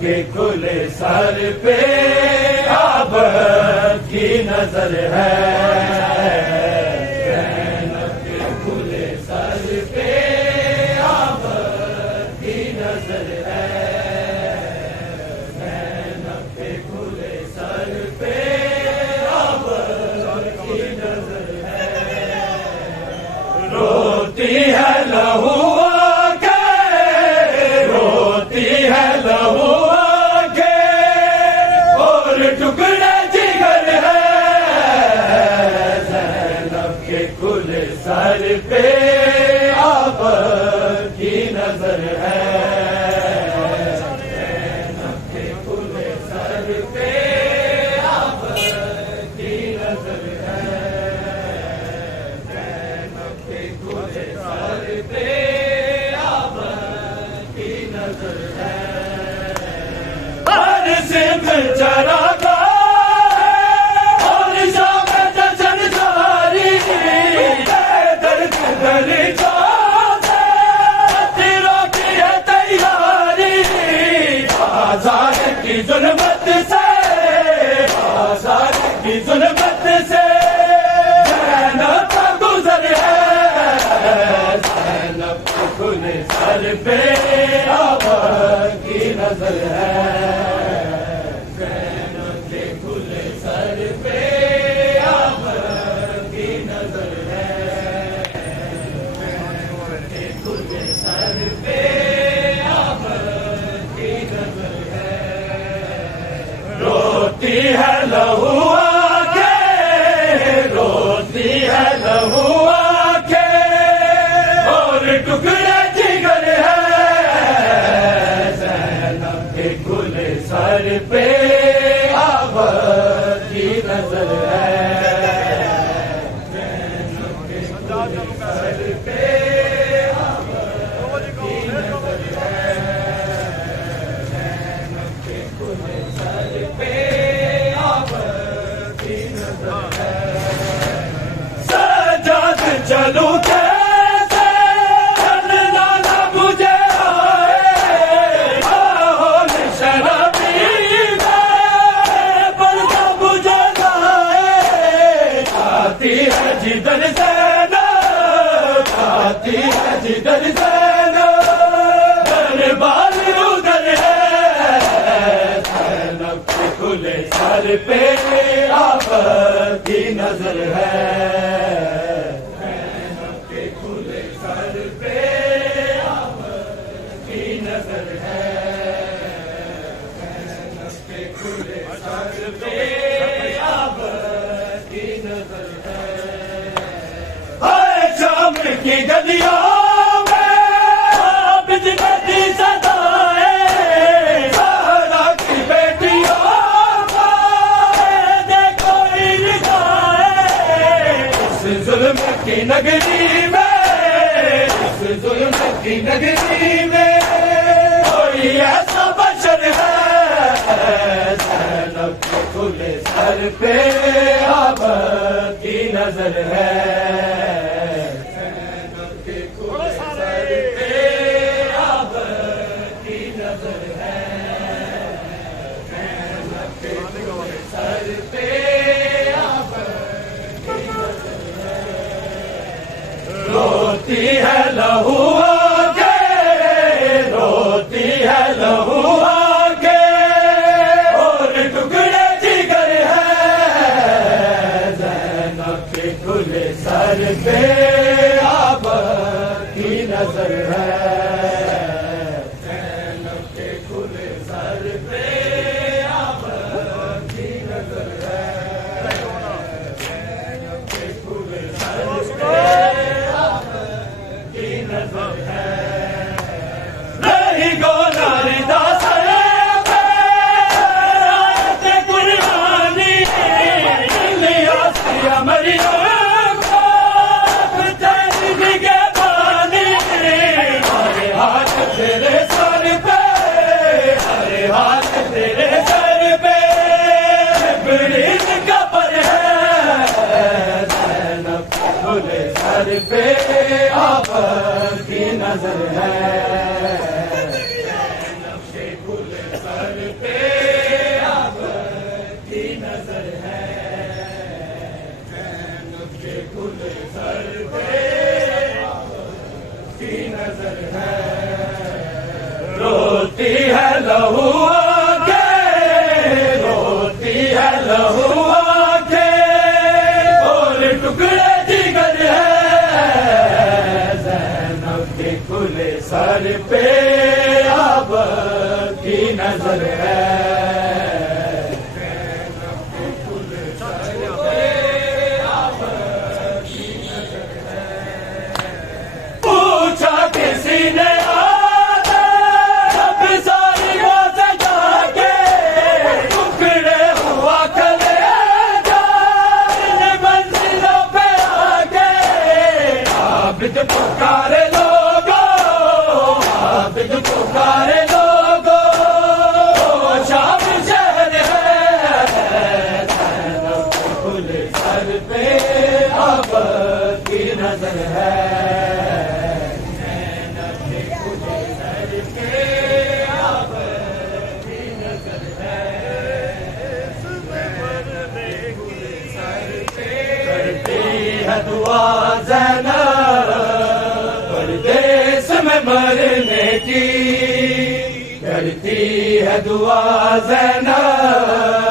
کے کھلے سر پہ اب کی نظر ہے، زینب کے کھلے سر پہ اب کی نظر ہے، زینب کے کھلے سر پہ اب کی نظر ہے، روتی ہے لہو سر پہ اب کی نظر ہے، زینب کے کھلے سر پہ اب کی نظر ہے، زینب کے کھلے سر پہ اب کی نظر ہے، ہر سمت چراغاں ظلمت سے، آزاد کی ظلمت سے زینب کا گزر ہے، زینب کے کھلے سر پہ اب کی نظر ہے، زینب کے کھلے سر پہ اب کی نظر ہے، زینب کے کھلے سر پہ اب کی نظر ہے، روتی ہے لہو آنکھیں، روتی ہے لہو آنکھیں اور ٹکڑے جگر ہے، زینب کے کھلے سر پہ اب کی نظر ہے، زینب کے کھلے سر پہ اب کی نظر ہے، زینب کے کھلے سر پہ اب کی نظر ہے، سجاد چلو کیسے چلنا نہ مجھے آئے، ماحول شرابی میں پردہ مجھے لائے، کھاتی ہے جدھر زینب، کھاتی ہے جدھر زینب، دربار ادھر ہے، زینب کے کھلے سر پہ اب کی نظر ہے، زینب کے کھلے سر پہ اب کی نظر ہے، زینب کے کھلے سر پہ اب کی نظر ہے، شام کی گلیوں میں عابد کی صدائیں، سہرا کی بیٹیوں کو دیکھو ردائیں، اس ظلم کی نگری میں، اس ظلم کی نگری میں کوئی ایسا بشر ہے، زینب کے کھلے سر پہ اب کی نظر ہے، زینب کے کھلے سر پہ اب کی نظر ہے، زینب کے کھلے سر پہ اب کی نظر ہے، روتی ہے لہو آنکھیں، روتی ہے لہو آنکھیں اور ٹکڑے جگر ہے، زینب کے کھلے سر پہ اب کی نظر ہے، زینب کے کھلے سر پہ اب کی نظر ہے، زینب کے کھلے سر پہ اب کی نظر ہے، نہیں گونا ردا سر پہ آیت قربانی، الیاس مریم تیرے سر پہ، ہر ہاتھ تیرے سر پہ، جبریل کا پر ہے، زینب کے کھلے سر پہ اب کی نظر ہے، زینب کے کھلے سر روتی ہے لہو آنکھیں، روتی ہے لہو آنکھیں، اور ٹکڑے جگر ہے زینب کے کھلے سر پہ اب کی نظر ہے۔ پوچھا کسی نے عابد پکارے لوگو، عابد پکارے لوگو، شام شہر ہے زینب کے کھلے سر پہ اب کی نظر ہے۔ زینب کے کھلے سر پہ اب کی نظر ہے۔ کرتی ہے دعا زینب پردیس میں مرنے کی، کرتی ہے دعا زینب